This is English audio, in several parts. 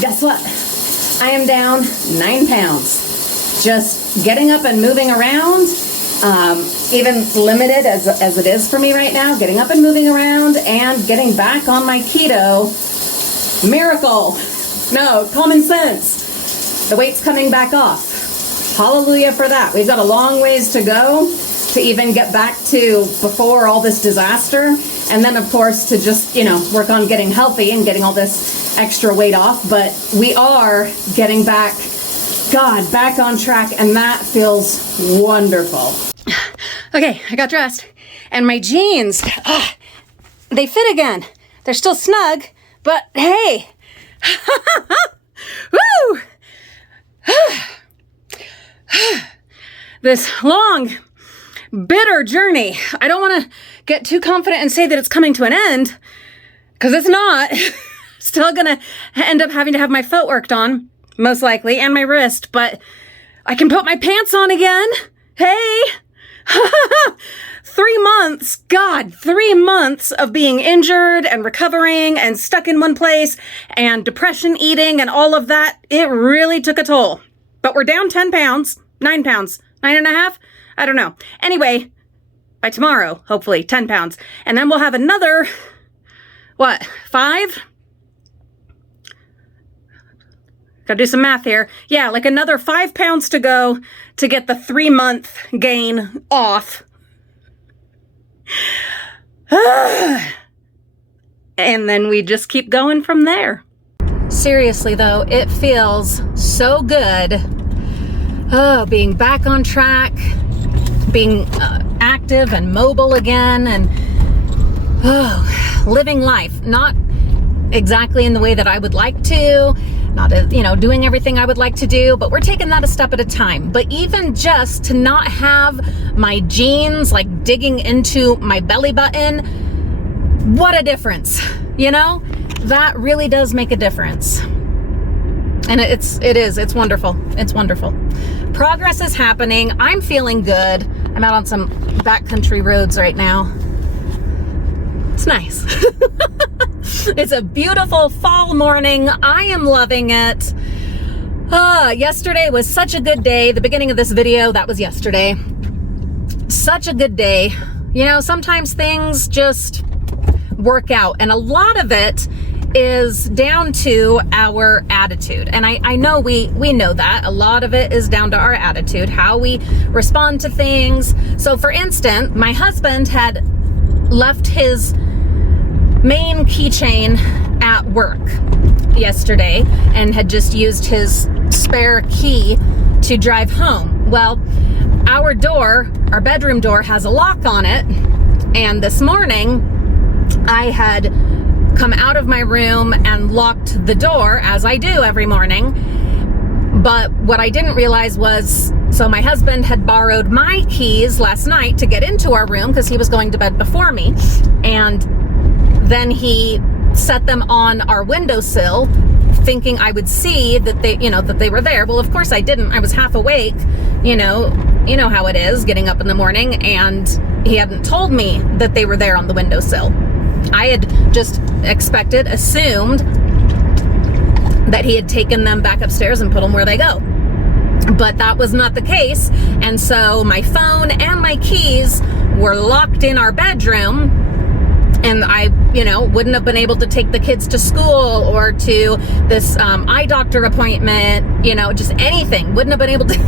guess what? I am down 9 pounds. Just getting up and moving around, even limited as it is for me right now, getting up and moving around and getting back on my keto. Miracle. No, common sense. The weight's coming back off. Hallelujah for that. We've got a long ways to go to even get back to before all this disaster. And then, of course, to just, work on getting healthy and getting all this extra weight off. But we are getting back on track, and that feels wonderful. Okay, I got dressed, and my jeans, they fit again. They're still snug, but hey, woo! This long, bitter journey. I don't want to get too confident and say that it's coming to an end, because it's not. Still gonna end up having to have my foot worked on, most likely, and my wrist, but I can put my pants on again. Hey! 3 months, God, 3 months of being injured and recovering and stuck in one place and depression eating and all of that. It really took a toll. But we're down 10 pounds, 9 pounds, 9.5? I don't know. Anyway, by tomorrow, hopefully, 10 pounds. And then we'll have another, 5? Gotta do some math here. Yeah, like another 5 pounds to go to get the 3-month gain off. And then we just keep going from there. Seriously though, it feels so good. Oh, being back on track, being active and mobile again, and living life. Not exactly in the way that I would like to, not, doing everything I would like to do, but we're taking that a step at a time. But even just to not have my jeans like digging into my belly button, what a difference, That really does make a difference. And it's wonderful. It's wonderful. Progress is happening. I'm feeling good. I'm out on some backcountry roads right now. It's nice. It's a beautiful fall morning. I am loving it. Yesterday was such a good day. The beginning of this video, that was yesterday. Such a good day. Sometimes things just work out, and a lot of it is down to our attitude. And I know we know that. A lot of it is down to our attitude, how we respond to things. So for instance, my husband had left his main keychain at work yesterday and had just used his spare key to drive home. Well, our bedroom door has a lock on it, and this morning I had come out of my room and locked the door, as I do every morning. But what I didn't realize was, so my husband had borrowed my keys last night to get into our room because he was going to bed before me, and then he set them on our windowsill, thinking I would see that they were there. Well, of course I didn't. I was half awake. You know how it is getting up in the morning, and he hadn't told me that they were there on the windowsill. I had just assumed that he had taken them back upstairs and put them where they go. But that was not the case. And so my phone and my keys were locked in our bedroom, and I, wouldn't have been able to take the kids to school or to this eye doctor appointment, just anything. Wouldn't have been able to.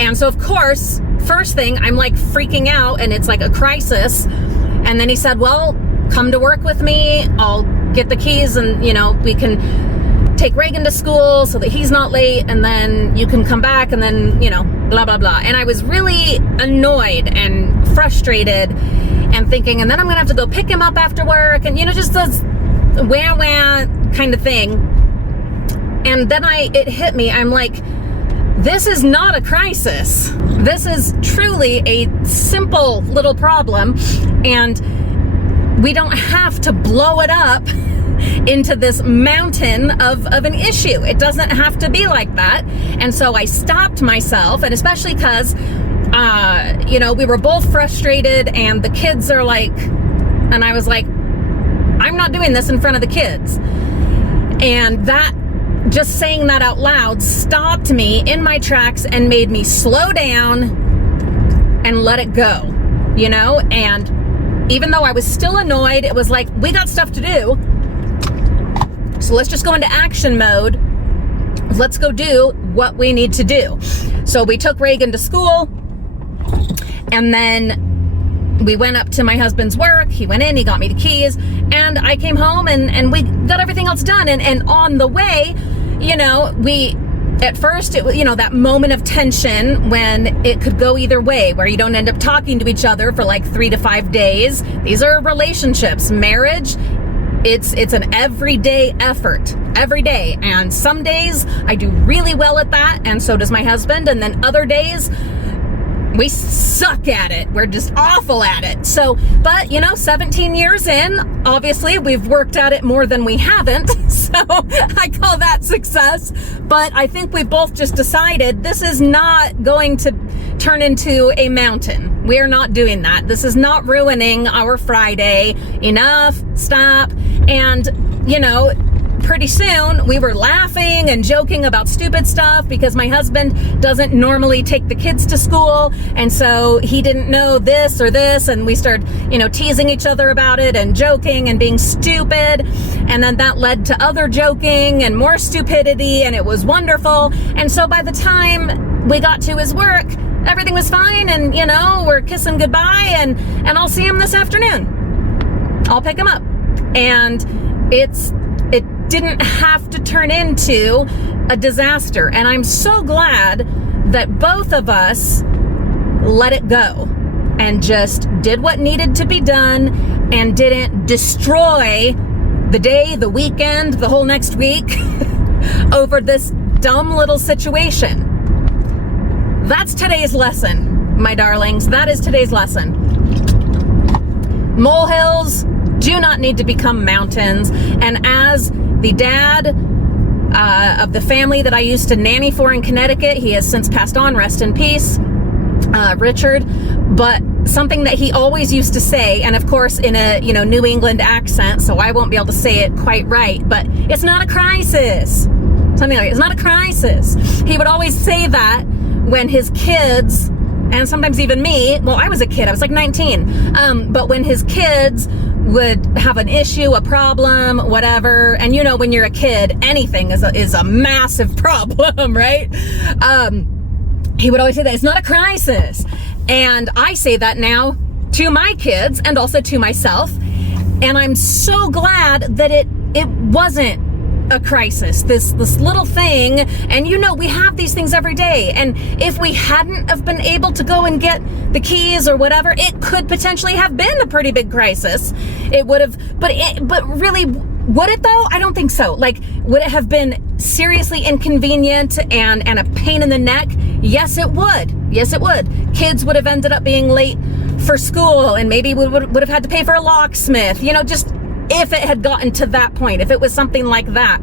And so, of course, first thing, I'm like freaking out, and it's like a crisis. And then he said, well, come to work with me. I'll get the keys, and, we can take Reagan to school so that he's not late, and then you can come back, and then, blah, blah, blah. And I was really annoyed and frustrated and thinking, and then I'm going to have to go pick him up after work, and, just this wah-wah kind of thing. And then it hit me. I'm like, this is not a crisis. This is truly a simple little problem, and we don't have to blow it up into this mountain of an issue. It doesn't have to be like that. And so I stopped myself, and especially because, we were both frustrated, and the kids are like, and I was like, I'm not doing this in front of the kids. And that, just saying that out loud, stopped me in my tracks and made me slow down and let it go, you know? And even though I was still annoyed, it was like, we got stuff to do. So let's just go into action mode. Let's go do what we need to do. So we took Reagan to school, and then we went up to my husband's work. He went in, he got me the keys, and I came home and we got everything else done. And on the way, you know, at first it was, you know, that moment of tension when it could go either way, where you don't end up talking to each other for like 3 to 5 days. These are relationships. Marriage, it's an everyday effort, every day. And some days I do really well at that, and so does my husband. And then other days we suck at it. We're just awful at it. So, but you know, 17 years in, obviously we've worked at it more than we haven't. So I call that success. But I think we both just decided this is not going to turn into a mountain. We're not doing that. This is not ruining our Friday. Enough, stop. And, you know, pretty soon we were laughing and joking about stupid stuff because my husband doesn't normally take the kids to school, and so he didn't know this or this, and we started, you know, teasing each other about it and joking and being stupid, and then that led to other joking and more stupidity, and it was wonderful. And so by the time we got to his work, everything was fine, and you know, we're kissing goodbye, and I'll see him this afternoon. I'll pick him up. And it didn't have to turn into a disaster. And I'm so glad that both of us let it go and just did what needed to be done and didn't destroy the day, the weekend, the whole next week over this dumb little situation. That's today's lesson, my darlings. That is today's lesson. Molehills do not need to become mountains. And as the dad of the family that I used to nanny for in Connecticut, he has since passed on, rest in peace, Richard. But something that he always used to say, and of course in a, you know, New England accent, so I won't be able to say it quite right, but it's not a crisis. Something like, it's not a crisis. He would always say that when his kids, and sometimes even me, well, I was a kid, I was like 19, but when his kids would have an issue, a problem, whatever, and you know, when you're a kid, anything is a massive problem, right? He would always say that, it's not a crisis. And I say that now to my kids and also to myself, and I'm so glad that it wasn't a crisis, this little thing. And you know, we have these things every day, and if we hadn't have been able to go and get the keys or whatever, it could potentially have been a pretty big crisis. It would have, but really, would it though? I don't think so. Like, would it have been seriously inconvenient and a pain in the neck? Yes, it would. Yes, it would. Kids would have ended up being late for school, and maybe we would have had to pay for a locksmith, you know, just if it had gotten to that point, if it was something like that.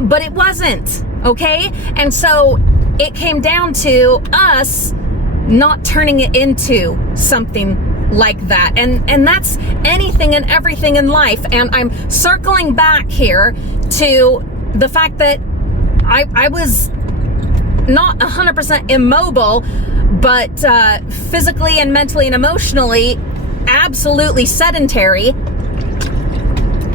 But it wasn't, okay? And so it came down to us not turning it into something like that. And that's anything and everything in life. And I'm circling back here to the fact that I was not 100% immobile, but physically and mentally and emotionally absolutely sedentary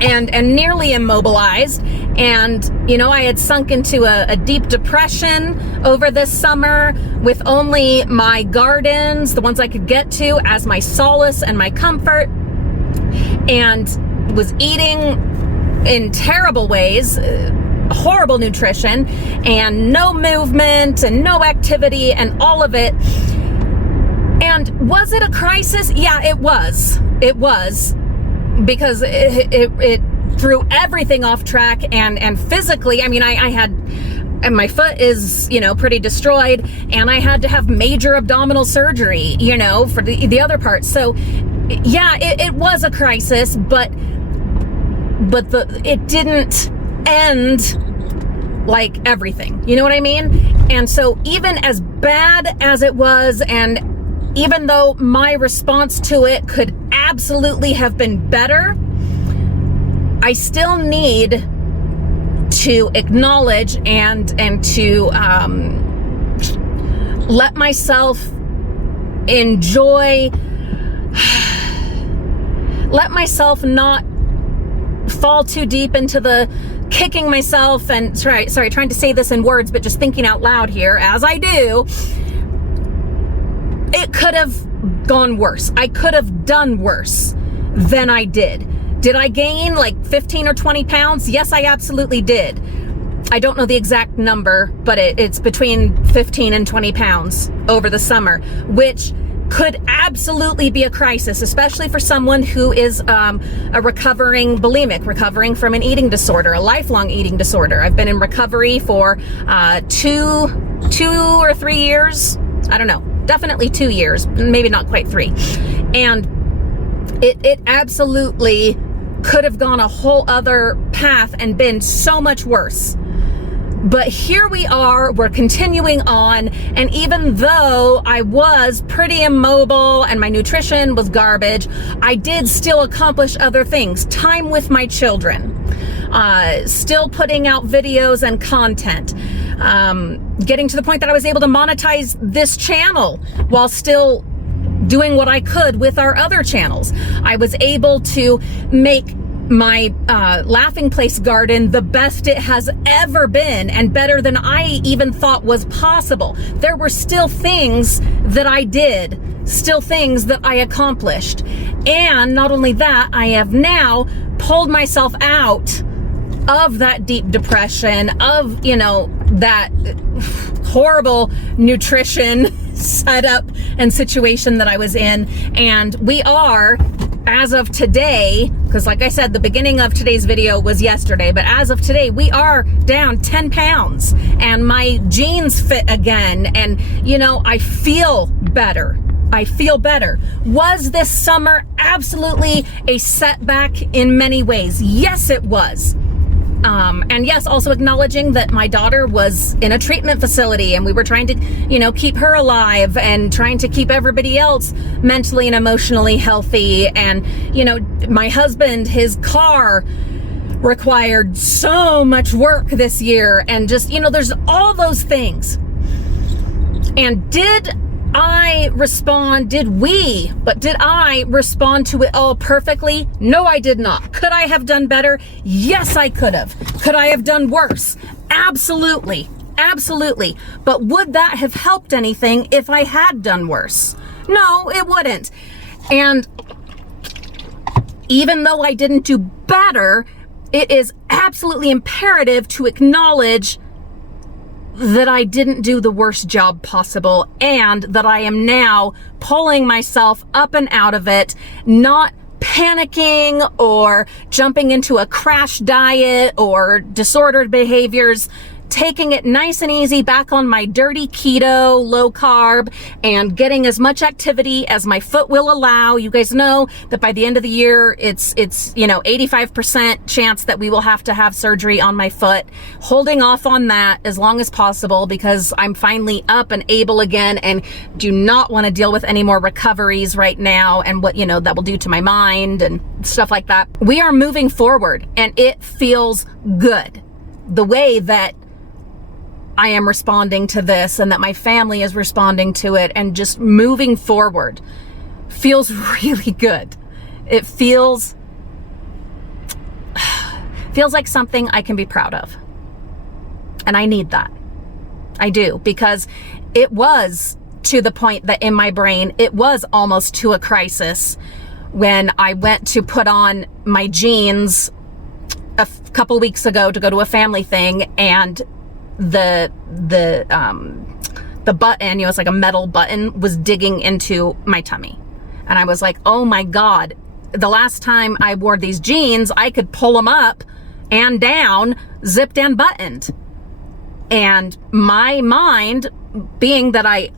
and nearly immobilized. And, you know, I had sunk into a deep depression over this summer with only my gardens, the ones I could get to, as my solace and my comfort, and was eating in terrible ways, horrible nutrition, and no movement and no activity and all of it. And was it a crisis? Yeah, it was. It was. Because it threw everything off track, and physically, I mean, I had, and my foot is, you know, pretty destroyed, and I had to have major abdominal surgery, you know, for the other part. So yeah, it was a crisis, but it didn't end like everything, you know what I mean? And so even as bad as it was, and even though my response to it could absolutely have been better, I still need to acknowledge and to let myself enjoy, let myself not fall too deep into the kicking myself and sorry, trying to say this in words, but just thinking out loud here as I do. It could have gone worse. I could have done worse than I did. Did I gain like 15 or 20 pounds? Yes, I absolutely did. I don't know the exact number, but it's between 15 and 20 pounds over the summer, which could absolutely be a crisis, especially for someone who is a recovering bulimic, recovering from an eating disorder, a lifelong eating disorder. I've been in recovery for 2 or 3 years. I don't know, definitely 2 years, maybe not quite 3. And it absolutely could have gone a whole other path and been so much worse. But here we are, we're continuing on, and even though I was pretty immobile and my nutrition was garbage, I did still accomplish other things. Time with my children, still putting out videos and content, getting to the point that I was able to monetize this channel while still doing what I could with our other channels. I was able to make my Laughing Place garden the best it has ever been, and better than I even thought was possible. There were still things that I did, still things that I accomplished. And not only that, I have now pulled myself out of that deep depression, of, you know, that horrible nutrition setup and situation that I was in. And we are, as of today, because like I said, the beginning of today's video was yesterday, but as of today, we are down 10 pounds and my jeans fit again. And, you know, I feel better. I feel better. Was this summer absolutely a setback in many ways? Yes, it was. And yes, also acknowledging that my daughter was in a treatment facility and we were trying to, you know, keep her alive and trying to keep everybody else mentally and emotionally healthy. And, you know, my husband, his car required so much work this year, and just, you know, there's all those things. And did I respond to it all perfectly? No, I did not. Could I have done better? Yes, I could have. Could I have done worse? Absolutely. Absolutely. But would that have helped anything if I had done worse? No, it wouldn't. And even though I didn't do better, it is absolutely imperative to acknowledge that I didn't do the worst job possible, and that I am now pulling myself up and out of it, not panicking or jumping into a crash diet or disordered behaviors, taking it nice and easy back on my dirty keto, low carb, and getting as much activity as my foot will allow. You guys know that by the end of the year, it's, you know, 85% chance that we will have to have surgery on my foot. Holding off on that as long as possible because I'm finally up and able again and do not want to deal with any more recoveries right now and what, you know, that will do to my mind and stuff like that. We are moving forward and it feels good. The way that I am responding to this and that my family is responding to it and just moving forward feels really good. It feels like something I can be proud of. And I need that. I do, because it was to the point that in my brain, it was almost to a crisis when I went to put on my jeans a couple weeks ago to go to a family thing, and the button, you know, it's like a metal button, was digging into my tummy. And I was like, oh my God, the last time I wore these jeans, I could pull them up and down, zipped and buttoned. And my mind, being that I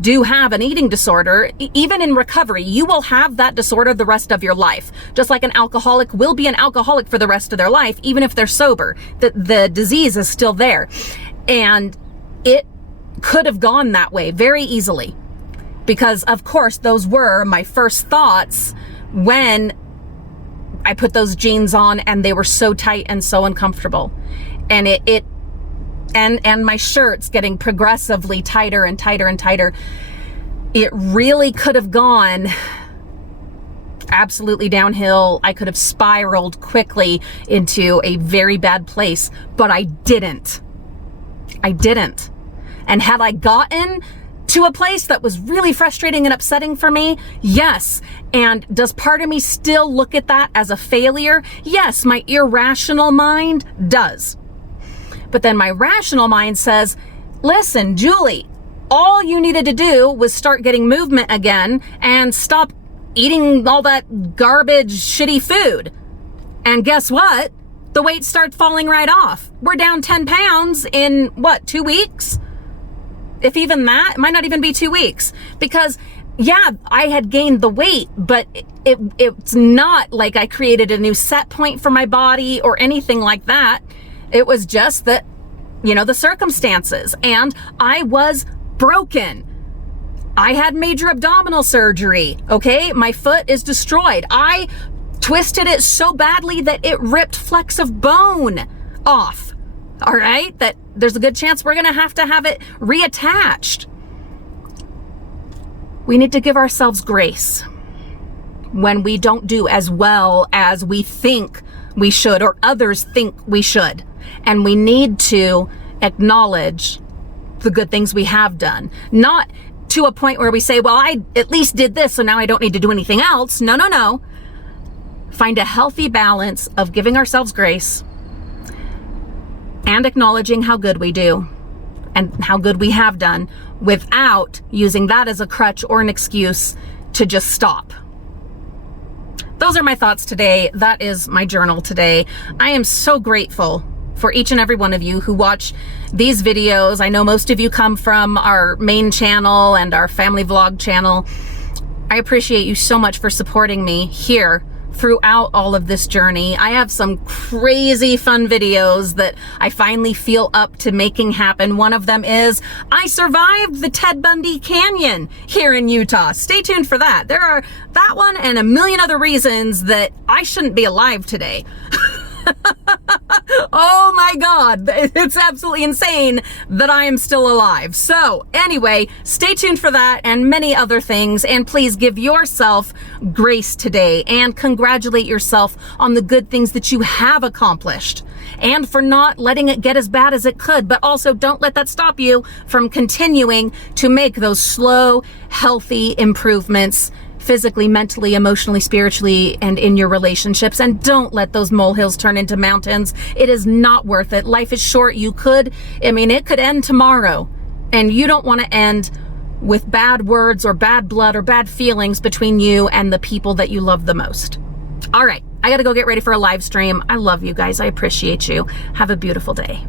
do have an eating disorder, even in recovery, you will have that disorder the rest of your life. Just like an alcoholic will be an alcoholic for the rest of their life, even if they're sober. The disease is still there. And it could have gone that way very easily. Because of course, those were my first thoughts when I put those jeans on and they were so tight and so uncomfortable. and and my shirt's getting progressively tighter and tighter and tighter. It really could have gone absolutely downhill. I could have spiraled quickly into a very bad place, but I didn't. And had I gotten to a place that was really frustrating and upsetting for me? Yes. And does part of me still look at that as a failure? Yes, my irrational mind does. But then my rational mind says, listen, Julie, all you needed to do was start getting movement again and stop eating all that garbage, shitty food. And guess what? The weight starts falling right off. We're down 10 pounds in, 2 weeks? If even that, it might not even be 2 weeks. Because, yeah, I had gained the weight, but it's not like I created a new set point for my body or anything like that. It was just that, the circumstances. And I was broken. I had major abdominal surgery, okay? My foot is destroyed. I twisted it so badly that it ripped flecks of bone off, all right? That there's a good chance we're gonna have to have it reattached. We need to give ourselves grace when we don't do as well as we think we should or others think we should. And we need to acknowledge the good things we have done. Not to a point where we say, well, I at least did this, so now I don't need to do anything else. No. Find a healthy balance of giving ourselves grace and acknowledging how good we do and how good we have done without using that as a crutch or an excuse to just stop. Those are my thoughts today. That is my journal today. I am so grateful for each and every one of you who watch these videos. I know most of you come from our main channel and our family vlog channel. I appreciate you so much for supporting me here throughout all of this journey. I have some crazy fun videos that I finally feel up to making happen. One of them is I survived the Ted Bundy Canyon here in Utah. Stay tuned for that. There are that one and a million other reasons that I shouldn't be alive today. Oh my God, it's absolutely insane that I am still alive. So anyway, stay tuned for that and many other things. And please give yourself grace today and congratulate yourself on the good things that you have accomplished and for not letting it get as bad as it could. But also don't let that stop you from continuing to make those slow, healthy improvements physically, mentally, emotionally, spiritually, and in your relationships. And don't let those molehills turn into mountains. It is not worth it. Life is short. It could end tomorrow. And you don't want to end with bad words or bad blood or bad feelings between you and the people that you love the most. All right, I got to go get ready for a live stream. I love you guys. I appreciate you. Have a beautiful day.